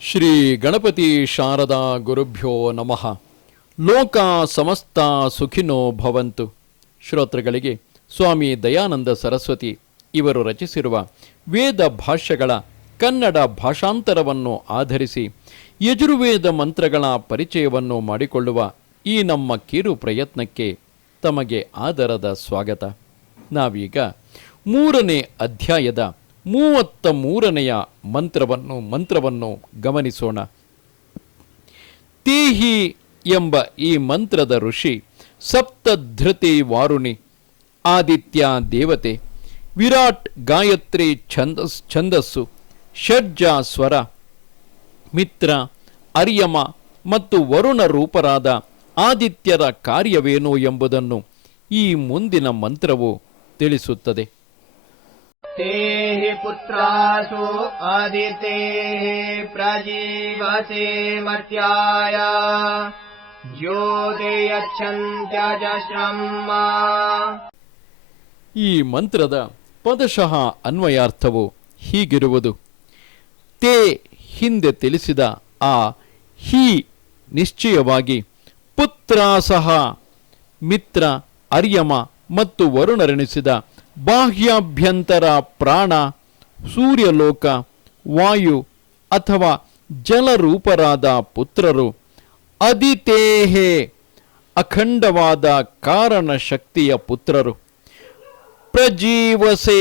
ಶ್ರೀ ಗಣಪತಿ ಶಾರದಾ ಗುರುಭ್ಯೋ ನಮಃ. ಲೋಕ ಸಮಸ್ತ ಸುಖಿನೋ ಭವಂತು. ಶ್ರೋತೃಗಳಿಗೆ ಸ್ವಾಮಿ ದಯಾನಂದ ಸರಸ್ವತಿ ಇವರು ರಚಿಸಿರುವ ವೇದ ಭಾಷ್ಯಗಳ ಕನ್ನಡ ಭಾಷಾಂತರವನ್ನು ಆಧರಿಸಿ ಯಜುರ್ವೇದ ಮಂತ್ರಗಳ ಪರಿಚಯವನ್ನು ಮಾಡಿಕೊಳ್ಳುವ ಈ ನಮ್ಮ ಕಿರು ಪ್ರಯತ್ನಕ್ಕೆ ತಮಗೆ ಆದರದ ಸ್ವಾಗತ. ನಾವೀಗ 3ನೇ ಅಧ್ಯಾಯದ 33ನೆಯ ಮಂತ್ರವನ್ನು ಗಮನಿಸೋಣ. ತೇಹಿ ಎಂಬ ಈ ಮಂತ್ರದ ಋಷಿ ಸಪ್ತಧೃತಿ ವಾರುಣಿ, ಆದಿತ್ಯ ದೇವತೆ, ವಿರಾಟ್ ಗಾಯತ್ರಿ ಛಂದಸ್ಸು, ಷಡ್ಜ ಸ್ವರ, ಮಿತ್ರ, ಅರ್ಯಮ ಮತ್ತು ವರುಣ ರೂಪರಾದ ಆದಿತ್ಯರ ಕಾರ್ಯವೇನು ಎಂಬುದನ್ನು ಈ ಮುಂದಿನ ಮಂತ್ರವು ತಿಳಿಸುತ್ತದೆ. ತೇಹಿ ಪುತ್ರಾಸು ಆದಿತೇಃ ಪ್ರಜೀವಸೆ ಮರ್ತ್ಯಾಯ ಜ್ಯೋತಿಯಚ್ಛಂತ್ಯಜಶ್ರಮ್ಮ. ಈ ಮಂತ್ರದ ಪದಶಃ ಅನ್ವಯಾರ್ಥವು ಹೀಗಿರುವುದು. ತೇ ಹಿಂದೆ ತಿಳಿಸಿದ ಆ ಹಿ ನಿಶ್ಚಯವಾಗಿ ಪುತ್ರಾಸಹ, ಮಿತ್ರ, ಅರ್ಯಮ ಮತ್ತು ವರುಣರೆನಿಸಿದ ಬಾಹ್ಯಾಭ್ಯಂತರ ಪ್ರಾಣ, ಸೂರ್ಯಲೋಕ, ವಾಯು ಅಥವಾ ಜಲರೂಪರಾದ ಪುತ್ರರು, ಅದಿತೇಹೇ ಅಖಂಡವಾದ ಕಾರಣ ಶಕ್ತಿಯ ಪುತ್ರರು, ಪ್ರಜೀವಸೆ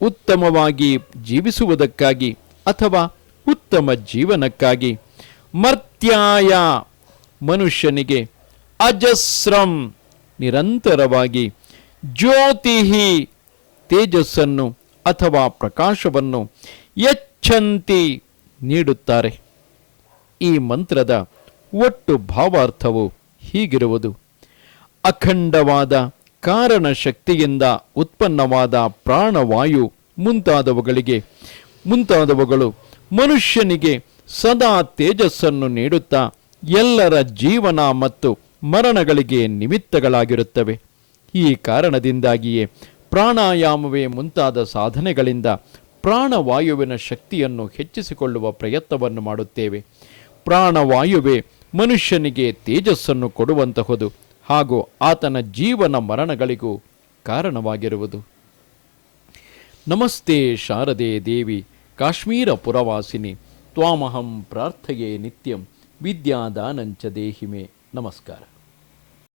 ಉತ್ತಮವಾಗಿ ಜೀವಿಸುವುದಕ್ಕಾಗಿ ಅಥವಾ ಉತ್ತಮ ಜೀವನಕ್ಕಾಗಿ, ಮರ್ತ್ಯಾಯ ಮನುಷ್ಯನಿಗೆ, ಅಜಸ್ರಂ ನಿರಂತರವಾಗಿ, ಜ್ಯೋತಿಹಿ ತೇಜಸ್ಸನ್ನು ಅಥವಾ ಪ್ರಕಾಶವನ್ನು, ಯಚ್ಛಂತಿ ನೀಡುತ್ತಾರೆ. ಈ ಮಂತ್ರದ ಒಟ್ಟು ಭಾವಾರ್ಥವು ಹೀಗಿರುವುದು. ಅಖಂಡವಾದ ಕಾರಣ ಶಕ್ತಿಯಿಂದ ಉತ್ಪನ್ನವಾದ ಪ್ರಾಣವಾಯು ಮುಂತಾದವುಗಳು ಮನುಷ್ಯನಿಗೆ ಸದಾ ತೇಜಸ್ಸನ್ನು ನೀಡುತ್ತಾ ಎಲ್ಲರ ಜೀವನ ಮತ್ತು ಮರಣಗಳಿಗೆ ನಿಮಿತ್ತಗಳಾಗಿರುತ್ತವೆ. ಈ ಕಾರಣದಿಂದಾಗಿಯೇ ಪ್ರಾಣಾಯಾಮವೇ ಮುಂತಾದ ಸಾಧನೆಗಳಿಂದ ಪ್ರಾಣವಾಯುವಿನ ಶಕ್ತಿಯನ್ನು ಹೆಚ್ಚಿಸಿಕೊಳ್ಳುವ ಪ್ರಯತ್ನವನ್ನು ಮಾಡುತ್ತೇವೆ. ಪ್ರಾಣವಾಯುವೇ ಮನುಷ್ಯನಿಗೆ ತೇಜಸ್ಸನ್ನು ಕೊಡುವಂತಹುದು ಹಾಗೂ ಆತನ ಜೀವನ ಮರಣಗಳಿಗೂ ಕಾರಣವಾಗಿರುವುದು. ನಮಸ್ತೆ ಶಾರದೆ ದೇವಿ ಕಾಶ್ಮೀರ ಪುರವಾಸಿನಿ, ತ್ವಾಮಹಂ ಪ್ರಾರ್ಥಯೇ ನಿತ್ಯಂ, ವಿದ್ಯಾದಾನಂಚ ದೇಹಿಮೆ. ನಮಸ್ಕಾರ.